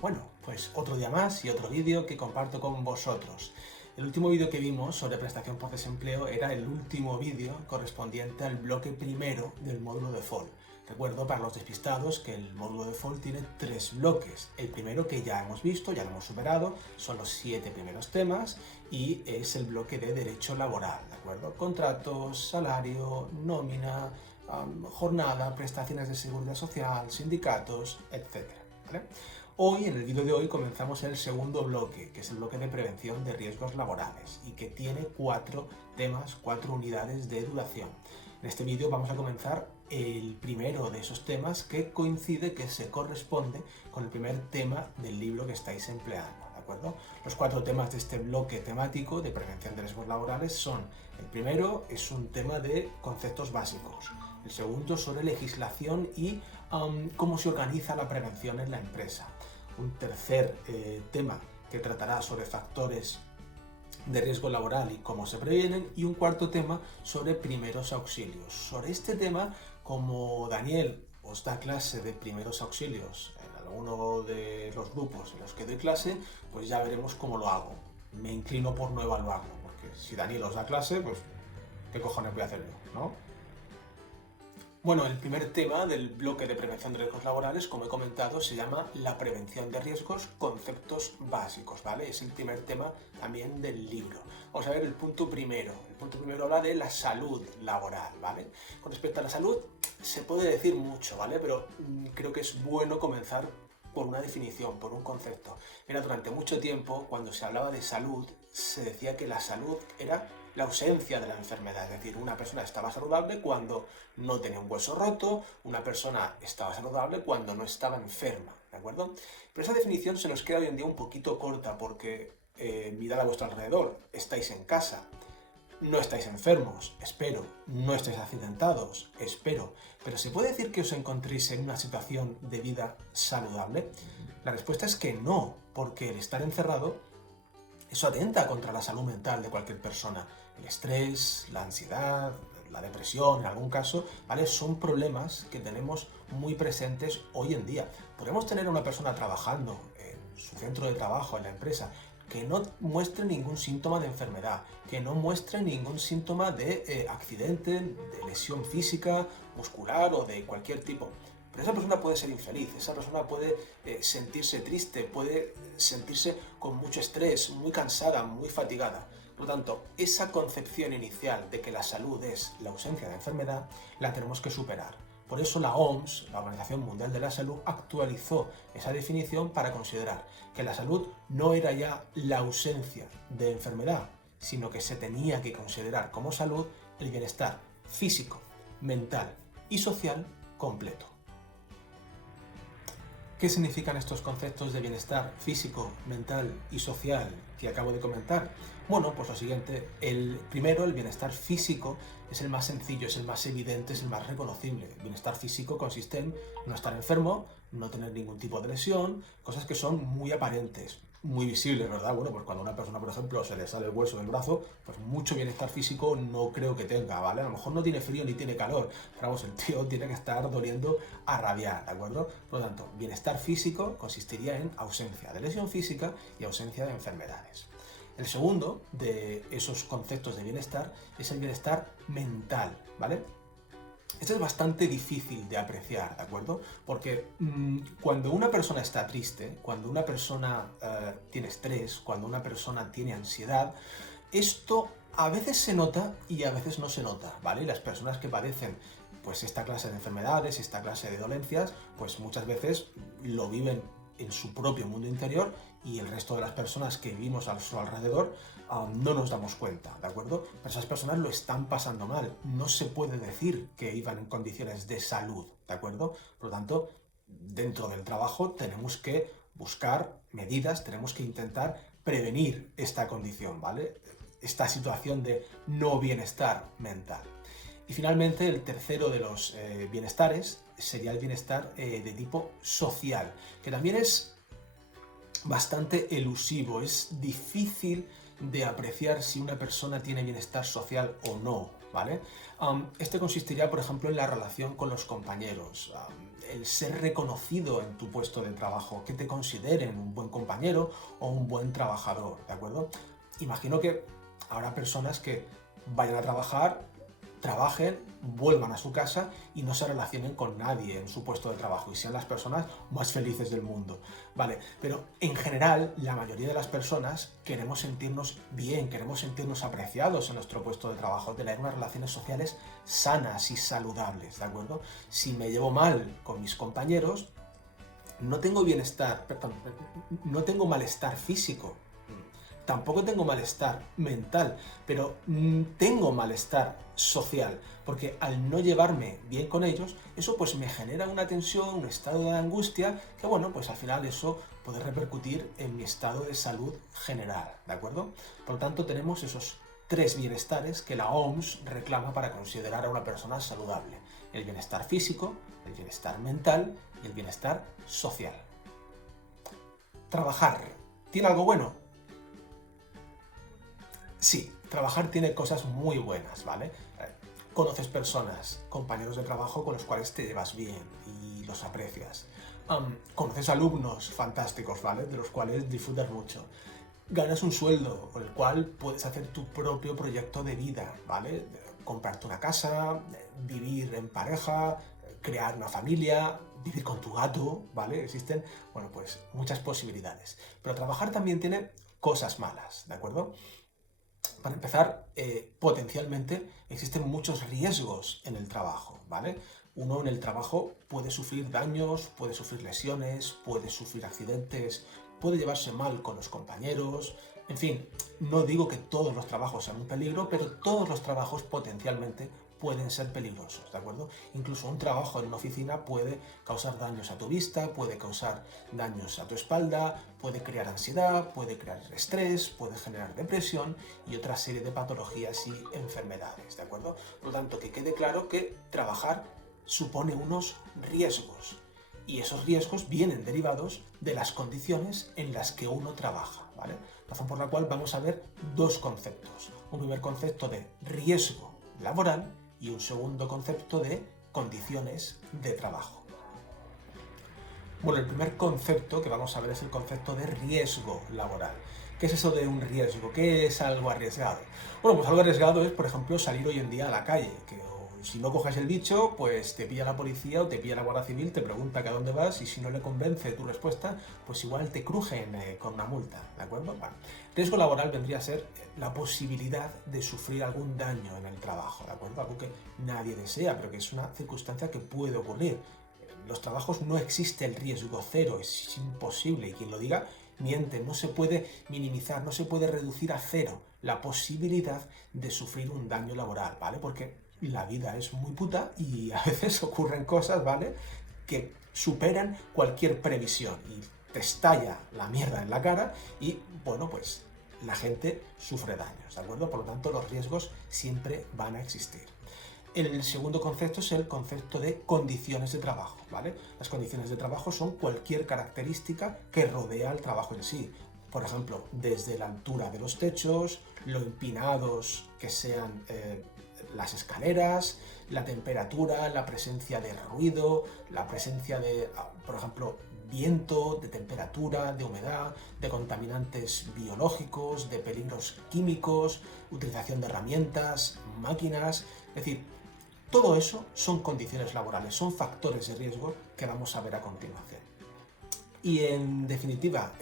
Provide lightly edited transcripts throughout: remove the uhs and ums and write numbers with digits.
Bueno, pues otro día más y otro vídeo que comparto con vosotros. El último vídeo que vimos sobre prestación por desempleo era el último vídeo correspondiente al bloque primero del módulo default. Recuerdo para los despistados que el módulo default tiene 3 bloques. El primero que ya hemos visto, ya lo hemos superado, son los 7 primeros temas y es el bloque de derecho laboral, ¿de acuerdo? Contratos, salario, nómina, jornada, prestaciones de seguridad social, sindicatos, etc. ¿Vale? Hoy, en el vídeo de hoy, comenzamos el segundo bloque, que es el bloque de prevención de riesgos laborales y que tiene 4 temas, 4 unidades de duración. En este vídeo vamos a comenzar el primero de esos temas que coincide, que se corresponde con el primer tema del libro que estáis empleando, ¿de acuerdo? Los 4 temas de este bloque temático de prevención de riesgos laborales son: el primero es un tema de conceptos básicos, el segundo sobre legislación y cómo se organiza la prevención en la empresa, un tercer tema que tratará sobre factores de riesgo laboral y cómo se previenen, y un cuarto tema sobre primeros auxilios. Sobre este tema, como Daniel os da clase de primeros auxilios en alguno de los grupos en los que doy clase, pues ya veremos cómo lo hago. Me inclino por no evaluarlo, porque si Daniel os da clase, pues ¿qué cojones voy a hacer yo, no? Bueno, el primer tema del bloque de prevención de riesgos laborales, como he comentado, se llama la prevención de riesgos, conceptos básicos, ¿vale? Es el primer tema también del libro. Vamos a ver el punto primero. El punto primero habla de la salud laboral, ¿vale? Con respecto a la salud, se puede decir mucho, ¿vale? Pero creo que es bueno comenzar por una definición, por un concepto. Mira, durante mucho tiempo, cuando se hablaba de salud, se decía que la salud era la ausencia de la enfermedad, es decir, una persona estaba saludable cuando no tenía un hueso roto, una persona estaba saludable cuando no estaba enferma, ¿de acuerdo? Pero esa definición se nos queda hoy en día un poquito corta porque mirad a vuestro alrededor, estáis en casa, no estáis enfermos, espero, no estáis accidentados, espero, pero ¿se puede decir que os encontréis en una situación de vida saludable? La respuesta es que no, porque el estar encerrado, eso atenta contra la salud mental de cualquier persona. El estrés, la ansiedad, la depresión, en algún caso, ¿vale? Son problemas que tenemos muy presentes hoy en día. Podemos tener a una persona trabajando en su centro de trabajo, en la empresa, que no muestre ningún síntoma de enfermedad, que no muestre ningún síntoma de accidente, de lesión física, muscular o de cualquier tipo. Pero esa persona puede ser infeliz, esa persona puede sentirse triste, puede sentirse con mucho estrés, muy cansada, muy fatigada. Por lo tanto, esa concepción inicial de que la salud es la ausencia de enfermedad, la tenemos que superar. Por eso la OMS, la Organización Mundial de la Salud, actualizó esa definición para considerar que la salud no era ya la ausencia de enfermedad, sino que se tenía que considerar como salud el bienestar físico, mental y social completo. ¿Qué significan estos conceptos de bienestar físico, mental y social que acabo de comentar? Bueno, pues lo siguiente. El primero, el bienestar físico, es el más sencillo, es el más evidente, es el más reconocible. El bienestar físico consiste en no estar enfermo, no tener ningún tipo de lesión, cosas que son muy aparentes, muy visibles, ¿verdad? Bueno, pues cuando a una persona, por ejemplo, se le sale el hueso del brazo, pues mucho bienestar físico no creo que tenga, ¿vale? A lo mejor no tiene frío ni tiene calor, pero vamos, el tío tiene que estar doliendo a rabiar, ¿de acuerdo? Por lo tanto, bienestar físico consistiría en ausencia de lesión física y ausencia de enfermedades. El segundo de esos conceptos de bienestar es el bienestar mental, ¿vale? Esto es bastante difícil de apreciar, ¿de acuerdo? Porque cuando una persona está triste, cuando una persona tiene estrés, cuando una persona tiene ansiedad, esto a veces se nota y a veces no se nota, ¿vale? Y las personas que padecen pues esta clase de enfermedades, esta clase de dolencias, pues muchas veces lo viven en su propio mundo interior y el resto de las personas que vivimos a su alrededor no nos damos cuenta, ¿de acuerdo? Pero esas personas lo están pasando mal, no se puede decir que iban en condiciones de salud, ¿de acuerdo? Por lo tanto, dentro del trabajo tenemos que buscar medidas, tenemos que intentar prevenir esta condición, ¿vale? Esta situación de no bienestar mental. Y finalmente, el tercero de los bienestares sería el bienestar de tipo social, que también es bastante elusivo, es difícil de apreciar si una persona tiene bienestar social o no, ¿vale? Este consistiría, por ejemplo, en la relación con los compañeros, el ser reconocido en tu puesto de trabajo, que te consideren un buen compañero o un buen trabajador, ¿de acuerdo? Imagino que habrá personas que vayan a trabajar, trabajen, vuelvan a su casa y no se relacionen con nadie en su puesto de trabajo y sean las personas más felices del mundo, ¿vale? Pero en general, la mayoría de las personas queremos sentirnos bien, queremos sentirnos apreciados en nuestro puesto de trabajo, tener unas relaciones sociales sanas y saludables, ¿de acuerdo? Si me llevo mal con mis compañeros, no tengo bienestar, perdón, no tengo malestar físico, tampoco tengo malestar mental, pero tengo malestar social, porque al no llevarme bien con ellos, eso pues me genera una tensión, un estado de angustia, que bueno, pues al final eso puede repercutir en mi estado de salud general, ¿de acuerdo? Por lo tanto, tenemos esos 3 bienestares que la OMS reclama para considerar a una persona saludable: el bienestar físico, el bienestar mental y el bienestar social. Trabajar, ¿tiene algo bueno? Sí, trabajar tiene cosas muy buenas, ¿vale? Conoces personas, compañeros de trabajo con los cuales te llevas bien y los aprecias. Conoces alumnos fantásticos, ¿vale? De los cuales disfrutas mucho. Ganas un sueldo con el cual puedes hacer tu propio proyecto de vida, ¿vale? Comprarte una casa, vivir en pareja, crear una familia, vivir con tu gato, ¿vale? Existen, bueno, pues muchas posibilidades. Pero trabajar también tiene cosas malas, ¿de acuerdo? Para empezar, potencialmente existen muchos riesgos en el trabajo, ¿vale? Uno en el trabajo puede sufrir daños, puede sufrir lesiones, puede sufrir accidentes, puede llevarse mal con los compañeros. En fin, no digo que todos los trabajos sean un peligro, pero todos los trabajos potencialmente pueden ser peligrosos, ¿de acuerdo? Incluso un trabajo en una oficina puede causar daños a tu vista, puede causar daños a tu espalda, puede crear ansiedad, puede crear estrés, puede generar depresión y otra serie de patologías y enfermedades, ¿de acuerdo? Por lo tanto, que quede claro que trabajar supone unos riesgos y esos riesgos vienen derivados de las condiciones en las que uno trabaja, ¿vale? Razón por la cual vamos a ver 2 conceptos. Un primer concepto de riesgo laboral y un segundo concepto de condiciones de trabajo. Bueno, el primer concepto que vamos a ver es el concepto de riesgo laboral. ¿Qué es eso de un riesgo? ¿Qué es algo arriesgado? Bueno, pues algo arriesgado es, por ejemplo, salir hoy en día a la calle, que si no coges el bicho, pues te pilla la policía o te pilla la Guardia Civil, te pregunta que a dónde vas y si no le convence tu respuesta, pues igual te crujen con una multa, ¿de acuerdo? Bueno, riesgo laboral vendría a ser la posibilidad de sufrir algún daño en el trabajo, ¿de acuerdo? Algo que nadie desea, pero que es una circunstancia que puede ocurrir. En los trabajos no existe el riesgo cero, es imposible, y quien lo diga miente. No se puede minimizar, no se puede reducir a cero la posibilidad de sufrir un daño laboral, ¿vale? Porque la vida es muy puta y a veces ocurren cosas, ¿vale?, que superan cualquier previsión y te estalla la mierda en la cara y, bueno, pues la gente sufre daños, ¿de acuerdo? Por lo tanto, los riesgos siempre van a existir. El segundo concepto es el concepto de condiciones de trabajo, ¿vale? Las condiciones de trabajo son cualquier característica que rodea al trabajo en sí. Por ejemplo, desde la altura de los techos, lo empinados que sean las escaleras, la temperatura, la presencia de ruido, la presencia de, por ejemplo, viento, de temperatura, de humedad, de contaminantes biológicos, de peligros químicos, utilización de herramientas, máquinas, es decir, todo eso son condiciones laborales, son factores de riesgo que vamos a ver a continuación. Y en definitiva,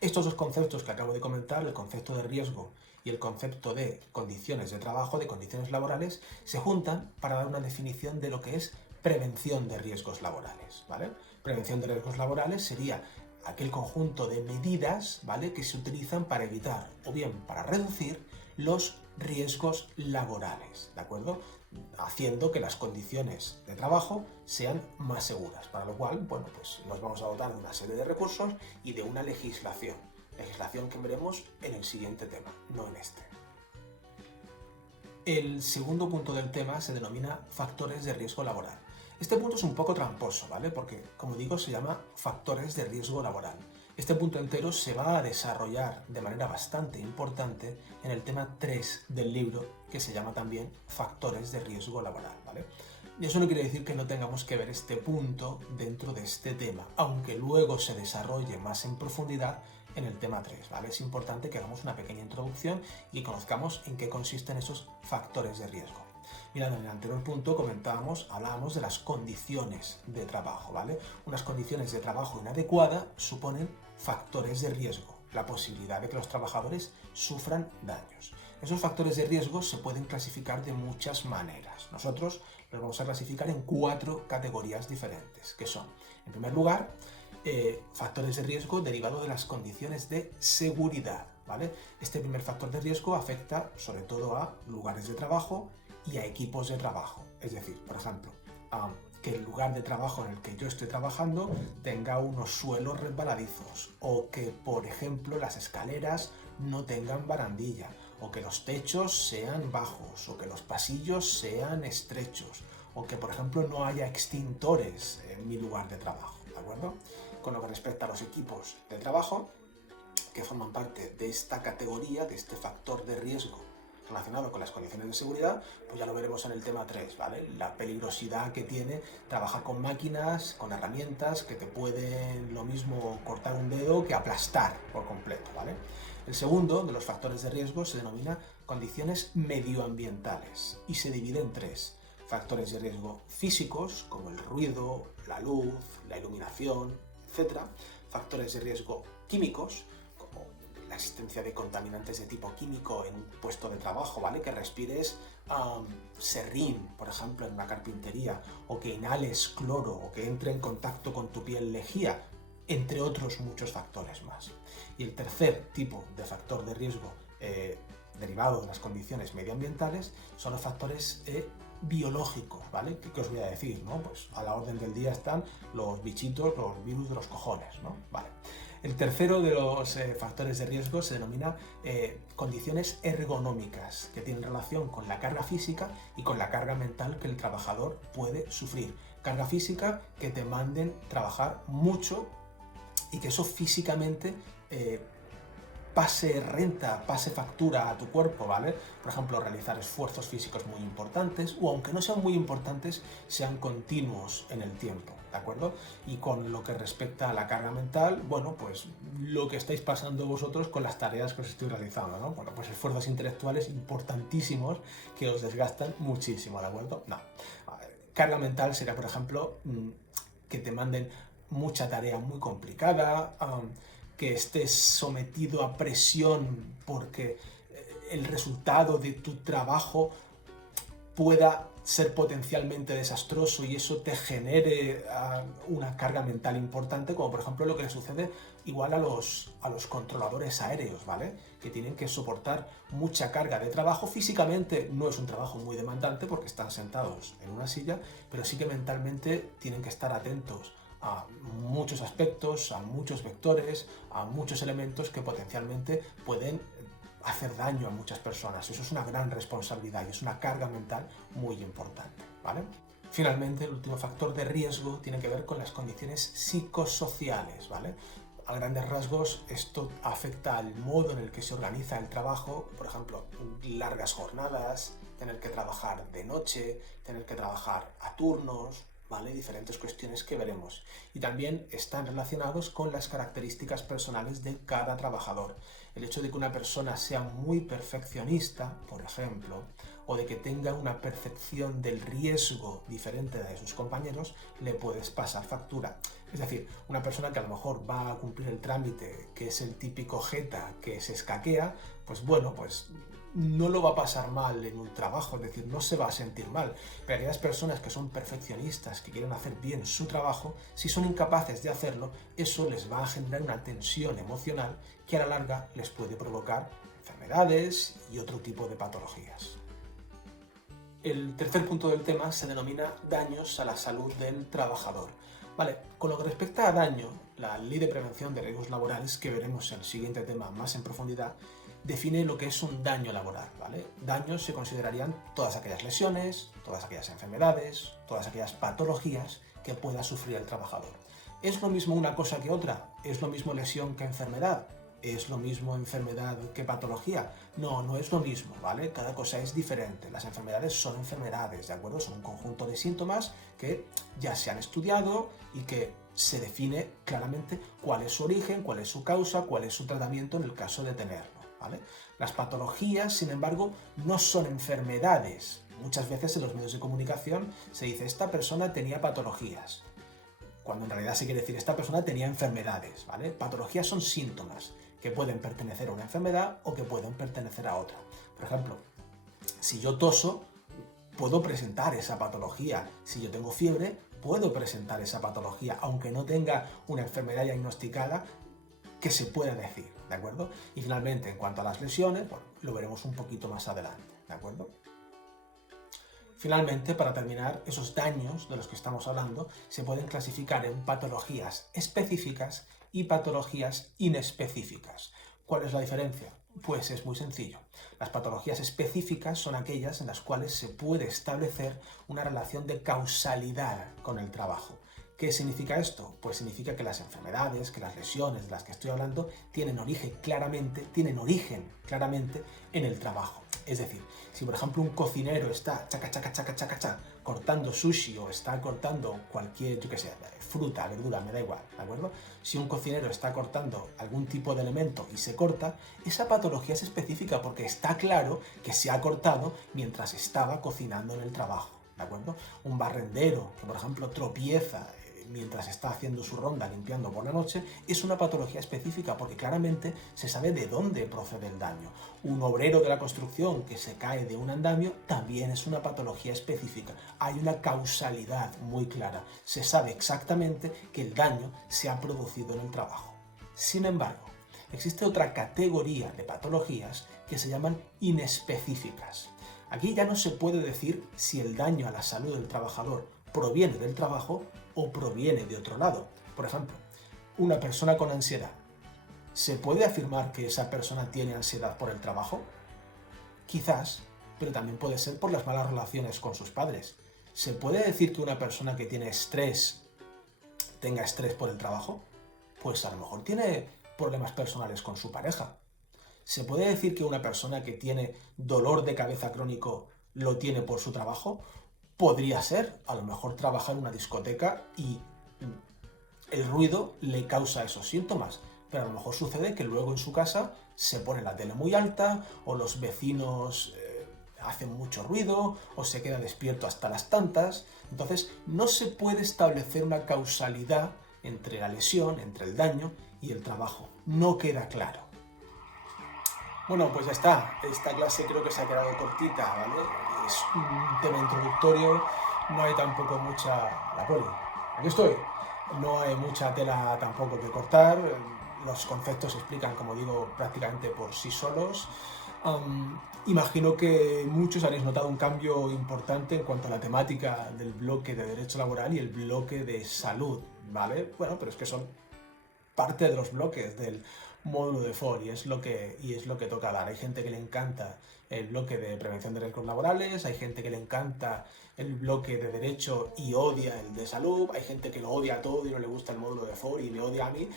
estos 2 conceptos que acabo de comentar, el concepto de riesgo y el concepto de condiciones de trabajo, de condiciones laborales, se juntan para dar una definición de lo que es prevención de riesgos laborales, ¿vale? Prevención de riesgos laborales sería aquel conjunto de medidas, ¿vale?, que se utilizan para evitar o bien para reducir los riesgos laborales, ¿de acuerdo? Haciendo que las condiciones de trabajo sean más seguras, para lo cual, bueno, pues nos vamos a dotar de una serie de recursos y de una legislación que veremos en el siguiente tema, no en este. El segundo punto del tema se denomina factores de riesgo laboral. Este punto es un poco tramposo, ¿vale? Porque, como digo, se llama factores de riesgo laboral. Este punto entero se va a desarrollar de manera bastante importante en el tema 3 del libro, que se llama también Factores de riesgo laboral, ¿vale? Y eso no quiere decir que no tengamos que ver este punto dentro de este tema, aunque luego se desarrolle más en profundidad en el tema 3, ¿vale? Es importante que hagamos una pequeña introducción y conozcamos en qué consisten esos factores de riesgo. Mirad, en el anterior punto hablábamos de las condiciones de trabajo, ¿vale? Unas condiciones de trabajo inadecuadas suponen factores de riesgo, la posibilidad de que los trabajadores sufran daños. Esos factores de riesgo se pueden clasificar de muchas maneras. Nosotros los vamos a clasificar en 4 categorías diferentes, que son, en primer lugar, factores de riesgo derivados de las condiciones de seguridad, ¿vale? Este primer factor de riesgo afecta sobre todo a lugares de trabajo y a equipos de trabajo. Es decir, por ejemplo, que el lugar de trabajo en el que yo estoy trabajando tenga unos suelos resbaladizos, o que, por ejemplo, las escaleras no tengan barandilla, o que los techos sean bajos, o que los pasillos sean estrechos, o que, por ejemplo, no haya extintores en mi lugar de trabajo, ¿de acuerdo? Con lo que respecta a los equipos de trabajo, que forman parte de esta categoría, de este factor de riesgo relacionado con las condiciones de seguridad, pues ya lo veremos en el tema 3, ¿vale? La peligrosidad que tiene trabajar con máquinas, con herramientas que te pueden lo mismo cortar un dedo que aplastar por completo, ¿vale? El segundo de los factores de riesgo se denomina condiciones medioambientales y se divide en 3. Factores de riesgo físicos, como el ruido, la luz, la iluminación, etc. Factores de riesgo químicos, la existencia de contaminantes de tipo químico en un puesto de trabajo, ¿vale? Que respires serrín, por ejemplo, en una carpintería, o que inhales cloro, o que entre en contacto con tu piel lejía, entre otros muchos factores más. Y el tercer tipo de factor de riesgo derivado de las condiciones medioambientales son los factores biológicos, ¿vale? ¿Qué os voy a decir, no? Pues a la orden del día están los bichitos, los virus de los cojones, ¿no? Vale. El tercero de los factores de riesgo se denomina condiciones ergonómicas, que tienen relación con la carga física y con la carga mental que el trabajador puede sufrir. Carga física, que te manden trabajar mucho y que eso físicamente pase renta, pase factura a tu cuerpo, ¿vale? Por ejemplo, realizar esfuerzos físicos muy importantes, o aunque no sean muy importantes, sean continuos en el tiempo, ¿de acuerdo? Y con lo que respecta a la carga mental, bueno, pues lo que estáis pasando vosotros con las tareas que os estoy realizando, ¿no? Bueno, pues esfuerzos intelectuales importantísimos que os desgastan muchísimo, ¿de acuerdo? No. Carga mental sería, por ejemplo, que te manden mucha tarea muy complicada, que estés sometido a presión porque el resultado de tu trabajo pueda ser potencialmente desastroso y eso te genere una carga mental importante, como por ejemplo lo que le sucede igual a los controladores aéreos, ¿vale? Que tienen que soportar mucha carga de trabajo. Físicamente no es un trabajo muy demandante porque están sentados en una silla, pero sí que mentalmente tienen que estar atentos a muchos aspectos, a muchos vectores, a muchos elementos que potencialmente pueden hacer daño a muchas personas. Eso es una gran responsabilidad y es una carga mental muy importante, ¿vale? Finalmente, el último factor de riesgo tiene que ver con las condiciones psicosociales, ¿vale? A grandes rasgos, esto afecta al modo en el que se organiza el trabajo, por ejemplo, largas jornadas, tener que trabajar de noche, tener que trabajar a turnos, ¿vale? Diferentes cuestiones que veremos. Y también están relacionados con las características personales de cada trabajador. El hecho de que una persona sea muy perfeccionista, por ejemplo, o de que tenga una percepción del riesgo diferente de sus compañeros, le puedes pasar factura. Es decir, una persona que a lo mejor va a cumplir el trámite, que es el típico jeta que se escaquea, pues bueno, pues no lo va a pasar mal en un trabajo, es decir, no se va a sentir mal. Pero aquellas personas que son perfeccionistas, que quieren hacer bien su trabajo, si son incapaces de hacerlo, eso les va a generar una tensión emocional que a la larga les puede provocar enfermedades y otro tipo de patologías. El tercer punto del tema se denomina daños a la salud del trabajador. Vale, con lo que respecta a daño, la Ley de Prevención de Riesgos Laborales, que veremos en el siguiente tema más en profundidad, define lo que es un daño laboral, ¿vale? Daños se considerarían todas aquellas lesiones, todas aquellas enfermedades, todas aquellas patologías que pueda sufrir el trabajador. ¿Es lo mismo una cosa que otra? ¿Es lo mismo lesión que enfermedad? ¿Es lo mismo enfermedad que patología? No, no es lo mismo, ¿vale? Cada cosa es diferente. Las enfermedades son enfermedades, ¿de acuerdo? Son un conjunto de síntomas que ya se han estudiado y que se define claramente cuál es su origen, cuál es su causa, cuál es su tratamiento en el caso de tenerlo, ¿vale? Las patologías, sin embargo, no son enfermedades. Muchas veces en los medios de comunicación se dice esta persona tenía patologías, cuando en realidad se quiere decir esta persona tenía enfermedades, ¿vale? Patologías son síntomas que pueden pertenecer a una enfermedad o que pueden pertenecer a otra. Por ejemplo, si yo toso, puedo presentar esa patología. Si yo tengo fiebre, puedo presentar esa patología, aunque no tenga una enfermedad diagnosticada que se pueda decir, ¿de acuerdo? Y finalmente, en cuanto a las lesiones, bueno, lo veremos un poquito más adelante, ¿de acuerdo? Finalmente, para terminar, esos daños de los que estamos hablando se pueden clasificar en patologías específicas y patologías inespecíficas. ¿Cuál es la diferencia? Pues es muy sencillo. Las patologías específicas son aquellas en las cuales se puede establecer una relación de causalidad con el trabajo. ¿Qué significa esto? Pues significa que las enfermedades, que las lesiones de las que estoy hablando tienen origen claramente en el trabajo. Es decir, si por ejemplo un cocinero está cortando sushi o está cortando cualquier, yo qué sé, fruta, verdura, me da igual, ¿de acuerdo? Si un cocinero está cortando algún tipo de elemento y se corta, esa patología es específica porque está claro que se ha cortado mientras estaba cocinando en el trabajo, ¿de acuerdo? Un barrendero que por ejemplo tropieza mientras está haciendo su ronda limpiando por la noche, es una patología específica porque claramente se sabe de dónde procede el daño. Un obrero de la construcción que se cae de un andamio también es una patología específica. Hay una causalidad muy clara. Se sabe exactamente que el daño se ha producido en el trabajo. Sin embargo, existe otra categoría de patologías que se llaman inespecíficas. Aquí ya no se puede decir si el daño a la salud del trabajador proviene del trabajo o proviene de otro lado. Por ejemplo, una persona con ansiedad. ¿Se puede afirmar que esa persona tiene ansiedad por el trabajo? Quizás, pero también puede ser por las malas relaciones con sus padres. ¿Se puede decir que una persona que tiene estrés tenga estrés por el trabajo? Pues a lo mejor tiene problemas personales con su pareja. ¿Se puede decir que una persona que tiene dolor de cabeza crónico lo tiene por su trabajo? Podría ser, a lo mejor trabaja en una discoteca y el ruido le causa esos síntomas, pero a lo mejor sucede que luego en su casa se pone la tele muy alta o los vecinos hacen mucho ruido o se queda despierto hasta las tantas. Entonces no se puede establecer una causalidad entre la lesión, entre el daño y el trabajo. No queda claro. Bueno, pues ya está. Esta clase creo que se ha quedado cortita, ¿vale? Es un tema introductorio, no hay tampoco mucha... La poli, aquí estoy. No hay mucha tela tampoco que cortar. Los conceptos se explican, como digo, prácticamente por sí solos. Imagino que muchos habréis notado un cambio importante en cuanto a la temática del bloque de Derecho Laboral y el bloque de Salud, ¿vale? Bueno, pero es que son parte de los bloques del módulo de FOR y es lo que toca dar. Hay gente que le encanta el bloque de prevención de riesgos laborales, hay gente que le encanta el bloque de derecho y odia el de salud, hay gente que lo odia todo y no le gusta el módulo de FOR y me odia a mí.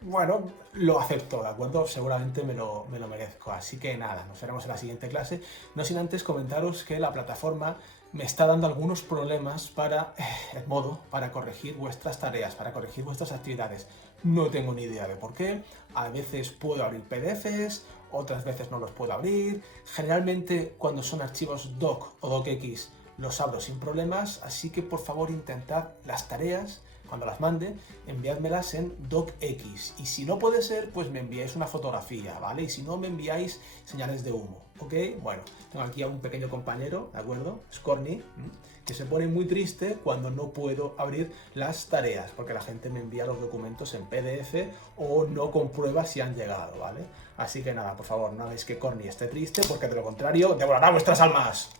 Bueno, lo acepto, ¿de acuerdo? Seguramente me lo merezco. Así que nada, nos veremos en la siguiente clase. No sin antes comentaros que la plataforma me está dando algunos problemas para el modo para corregir vuestras tareas, para corregir vuestras actividades. No tengo ni idea de por qué. A veces puedo abrir PDFs, otras veces no los puedo abrir. Generalmente cuando son archivos doc o docx los abro sin problemas, así que por favor intentad las tareas, cuando las mande, enviádmelas en docx. Y si no puede ser, pues me enviáis una fotografía, ¿vale? Y si no, me enviáis señales de humo, ¿ok? Bueno, tengo aquí a un pequeño compañero, ¿de acuerdo? Scorny, que se pone muy triste cuando no puedo abrir las tareas, porque la gente me envía los documentos en PDF o no comprueba si han llegado, ¿vale? Así que nada, por favor, no hagáis que Corny esté triste, porque de lo contrario, devorará vuestras almas.